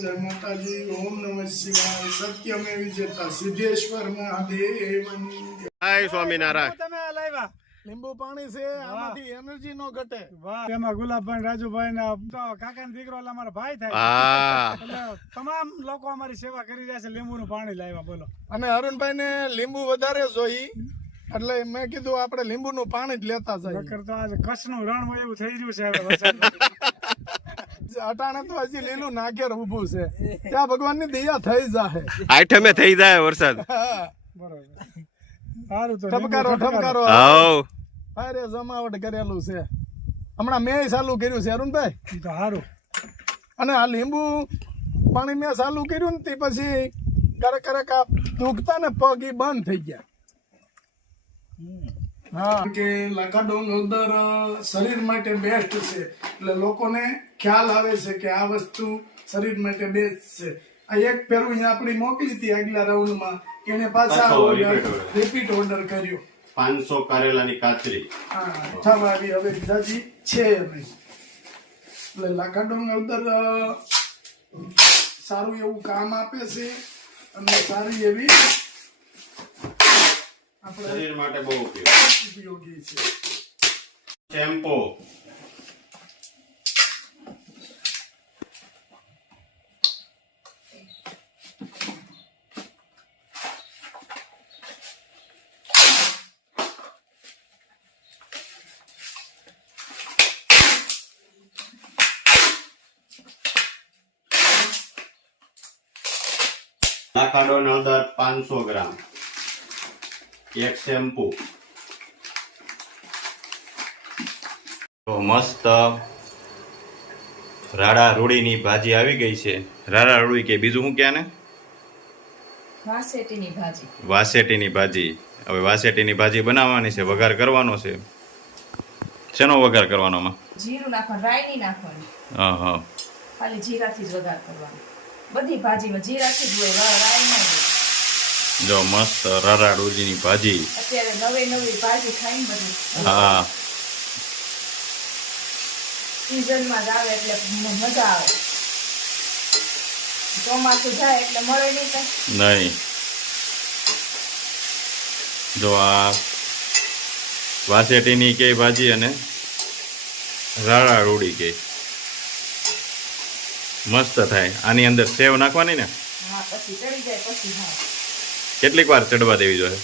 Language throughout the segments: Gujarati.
जय माताजी। ओम नमः शिवाय। सत्यमेव जयते। सिद्धेश्वर महादेवनी जय स्वामीनारायण। તમે લાવ્યા લીંબુ પાણી છે, આમાંથી એનર્જી નો ઘટે। વાહ, એમાં ગુલાબભાઈ, રાજુભાઈ ને કાકાનો દીકરો એટલે અમારા ભાઈ થાય એટલે તમામ લોકો અમારી સેવા કરી રહ્યા છે। લીંબુનું પાણી લાવ્યા બોલો। અને અરુણભાઈ ને લીંબુ વધારે જોઈ એટલે મેં કીધું આપણે લીંબુનું પાણી જ લેતા જઈએ। નકર તો આજે કચ્છનું રણ હોય એવું થઈ રહ્યું છે હવે વરસાદ। અટાણે તો હજી લીલું નાગેર ઊભું છે, ત્યાં ભગવાનની દયા થઈ જાય, આઠમે થઈ જાય વરસાદ। બરોબર, સારું તો ઠપકારો ઠપકારો હાઉ અરે જમાવટ કરેલું છે। હમણાં મેં ચાલુ કર્યું છે અરુણભાઈ, તો સારું। અને આ લીંબુ પાણી મેં ચાલુ કર્યું ને તે પછી ક્યારેક આ દુખતા ને પગ ઈ બંધ થઈ ગયા। હા, કે લાકાડોંગ હળદર શરીર માટે બેસ્ટ છે, એટલે લોકોને ખ્યાલ આવે છે કે આ વસ્તુ શરીર માટે બેસ્ટ છે। આ એક પેરું અહીંયા આપણી મોકલી હતી આગલા રાઉન્ડમાં, એને પાછા રિપીટ ઓર્ડર કર્યો। 500 કારેલાની કાચરી આવી હવે જાજી છે નહીં, એટલે લાકાડોંગ હળદર સારું એવું કામ આપે છે અને સારી એવી શરીર માટે બહુ ઉપયોગી છે। શેમ્પો, લાકાડોંગ હળદર 500 ગ્રામ, એક શેમ્પુ। તો મસ્ત રાડા રૂડીની ભાજી આવી ગઈ છે। રાડા રૂડી કે બીજું શું ક્યાં ને વાસેટીની ભાજી। વાસેટીની ભાજી। હવે વાસેટીની ભાજી બનાવવાની છે, વઘાર કરવાનો છે। શેનો વઘાર કરવાનો? જીરું નાખવાનું, રાઈ નહીં નાખવાની, હા હા, ખાલી જીરાથી જ વઘાર કરવાનો। બધી ભાજીમાં જીરાથી જ હોય, રાઈ ના હોય। જો મસ્ત રાડા રૂડીની ભાજી। અત્યારે નવી ભાજી ખાઈને બધી હા, સીઝનમાં જ આવે એટલે મજા આવે। ચોમાસું જાય એટલે મળે નહીં કઈ નહીં। જો આ વાસેટીની કે ભાજી અને રાડા રૂડી કે મસ્ત થાય। આની અંદર સેવ નાખવાની ને? હા, પછી ચડી જાય પછી। હા, કેટલીક વાર ચડવા દેવી જોઈએ?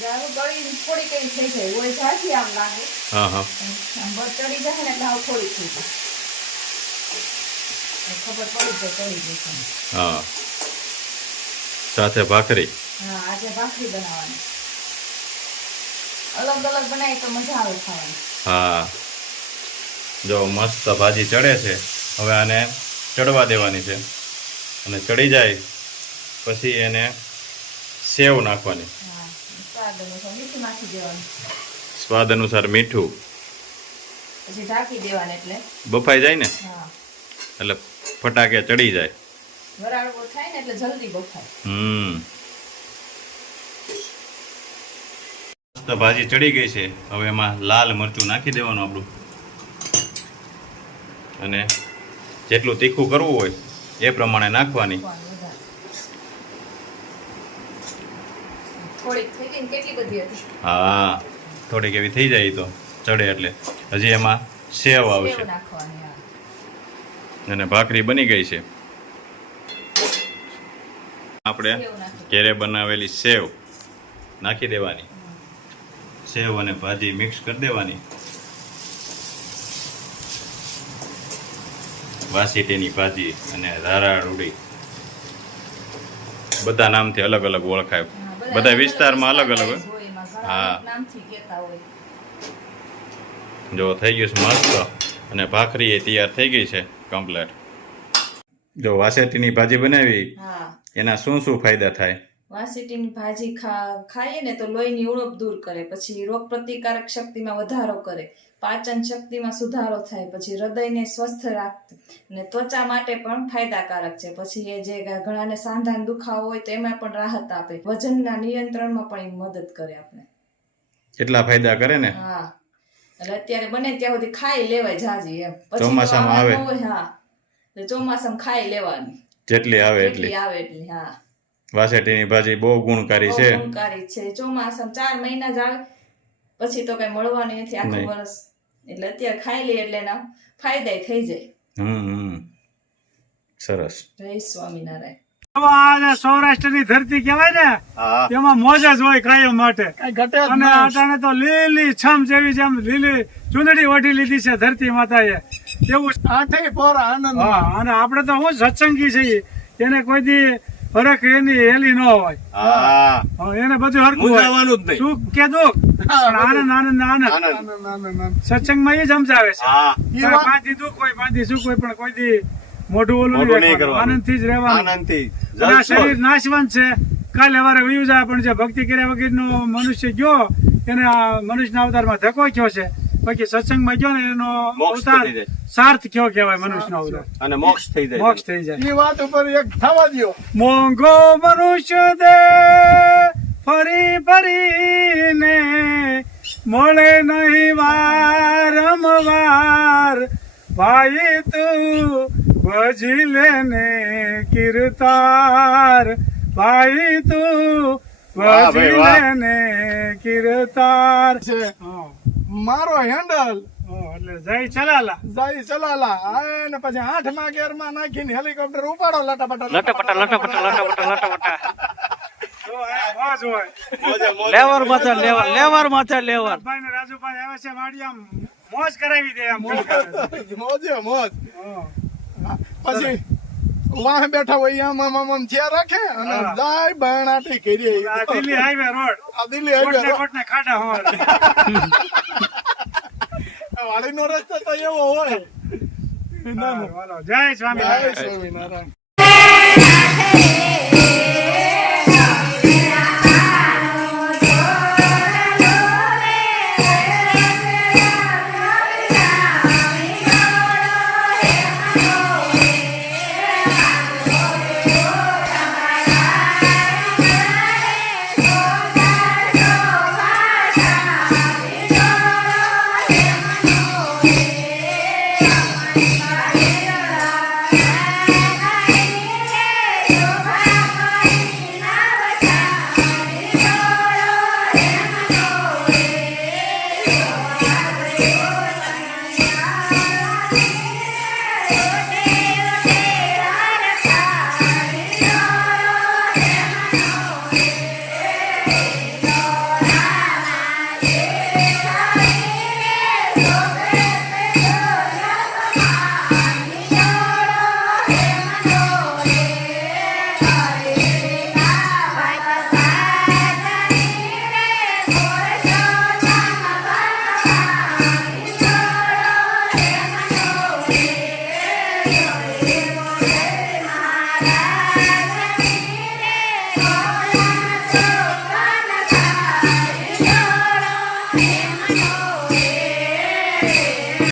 જારું ગળી થોડી કઈ થઈ જાય હોય, જાજી આમ લાગે। હા હા, આમ બસ ચડી જાય ને એટલે આવ થોડી થઈ જાય, ખબર પડી જાય ચડી જાય। હા, સાથે ભાખરી। હા, આજે ભાખરી બનાવવાની, અલગ અલગ બનાવી તો મજા આવે ખાવાની। હા, જો મસ્ત ભાજી ચડે છે, હવે આને ચડવા દેવાની છે, અને ચડી જાય પછી એને સેવ નાખવાની, હા, સ્વાદ અનુસાર મીઠું નાખી દેવાનું, સ્વાદ અનુસાર મીઠું, પછી ઢાંકી દેવાનું એટલે બફાઈ જાય ને, હા, એટલે ફટાકે ચડી જાય। વરાળો થાય ને એટલે જલ્દી બફાય। મસ્ત ભાજી ચડી ગઈ છે। હવે એમાં લાલ મરચું નાખી દેવાનું આપણું, અને જેટલું તીખું કરવું હોય એ પ્રમાણે નાખવાની। થોડીક થઈ ગઈ ને કેટલી બધી હતી? હા, થોડીક એવી થઈ જાય તો ચડે એટલે હજી એમાં સેવ આવશે, સેવ નાખવાની। હા, અને ભાખરી બની ગઈ છે। આપણે ઘેરે બનાવેલી સેવ નાખી દેવાની, સેવ અને ભાજી મિક્સ કરી દેવાની। વાસેટીની ભાજી અને રાડા રૂડી બધા નામથી અલગ અલગ ઓળખાય, બધા વિસ્તારમાં અલગ અલગ હોય। હા, જો થઈ ગયું છે મસ્ત, અને ભાખરી એ તૈયાર થઈ ગઈ છે કમ્પ્લીટ। જો વાસેટીની ભાજી બનાવી એના શું શું ફાયદા થાય? વાસેટીની ભાજી ખાઈએ ને તો લોહીની ઉણપ દૂર કરે, પછી રોગ પ્રતિકારક શક્તિમાં વધારો કરે, પાચન શક્તિમાં સુધારો થાય, પછી હૃદયને સ્વસ્થ રાખે અને ત્વચા માટે પણ ફાયદાકારક છે. પછી એ જે ઘણાને સાંધાનો દુખાવો હોય તો એમાં પણ રાહત આપે, વજનના નિયંત્રણમાં પણ એ મદદ કરે આપણે. કેટલા ફાયદા કરે ને. હા, એટલે અત્યારે બને ત્યાં સુધી ખાઈ લેવાય જાજી એમ. પછી ચોમાસામાં આવે. હા, એટલે ચોમાસામાં ખાઈ લેવાની જેટલી આવે એટલી આવે એટલી. હા, વાસેટીની ભાજી બહુ ગુણકારી બહુ છે. ગુણકારી છે. ચોમાસામાં 4 મહિના જ આવે, પછી તો કઈ મળવાની નથી આખું નહીં. વર્ષ. એટલે અત્યારે ખાઈ લઈએ એટલે એના ફાયદા થઈ જાય. સરસ. જય સ્વામિનારાયણ. હવે આ સૌરાષ્ટ્રની ધરતી કહેવાય ને, હા તેમાં મોજ જ હોય કાયમ માટે. કઈ ઘટે જ અને નહીં. અટાણે તો લીલી છમ જેવી જેમ લીલી ચૂંદડી ઓઢી લીધી છે ધરતી માતાએ, એવું. આઠે પોર આનંદ. હા, અને આપણે તો હું સત્સંગી છીએ, એને કોઈ દી ફરક એની હેલી ન હોય. હા હા, એને બધું હરખું હોય, મુંજાવાનું જ નહીં. સુખ કે દુઃખ, પણ આનંદ આનંદ ને આનંદ. આનંદ, આનંદ, આનંદ. સત્સંગમાં એ જ સમજાવે છે. હા ઈ વાત- પાંચથી દુઃખ હોય, પાંચથી સુખ હોય, પણ કોઈ દી મોઢું ઓલું મોઢું નહીં નહીં કરવાનું. કરવાનું. આનંદથી જ રહેવાનું. આનંદથી અને આ શરીર નાશવંત છે, કાલે વારે વયું જાય, પણ જે ભક્તિ કર્યા વગરનો મનુષ્ય ગયો એને આ મનુષ્યના અવતારમાં ધક્કો થયો છે. બાકી સત્સંગમાં ગયો ને એનો મોક્ષ અવતાર થઈ જાય. સાર્થ કયો કહેવાય મનુષ્યનો અવતાર, અને મોક્ષ થઈ જાય. મોક્ષ થઈ જાય. ઈ વાત ઉપર એક થવા દ્યો. મોંઘો મનુષ્ય દે ફરી ફરીને, મળે નહીં વારંવાર, ભાઈ તું ભજી લેને કીર્તાર, ભાઈ તું વાહ ભાઈ, ભજી વાહ. લેને કીર્તાર. છે હા, મારો હેન્ડલ એટલે જય ચલાલા. જાય ચલાલા અને પછી 8મા ગેરમાં નાખીને હેલિકોપ્ટર ઉપાડો લટાપટા. જો આ મોજ હોય. લેવર માથે લેવર, લેવર માથે લેવર. ભાઈ ને રાજુભાઈ આવે છે વાડિયા, મોજ કરાવી દે એમ. મોજે મોજ. હા. પછી વાહ બેઠા હોય આમ આમ આમ થયા રાખે અને હા. જાય બરણાટી કરી. આ દિલ્હી હાઈવે રોડ, આ દિલ્હી હાઈવે કોટને કોટને ખાડા હોય. વાડીનો રસ્તો તો એવો હોય. હાલો, જય સ્વામિનારાયણ. જય સ્વામિનારાયણ.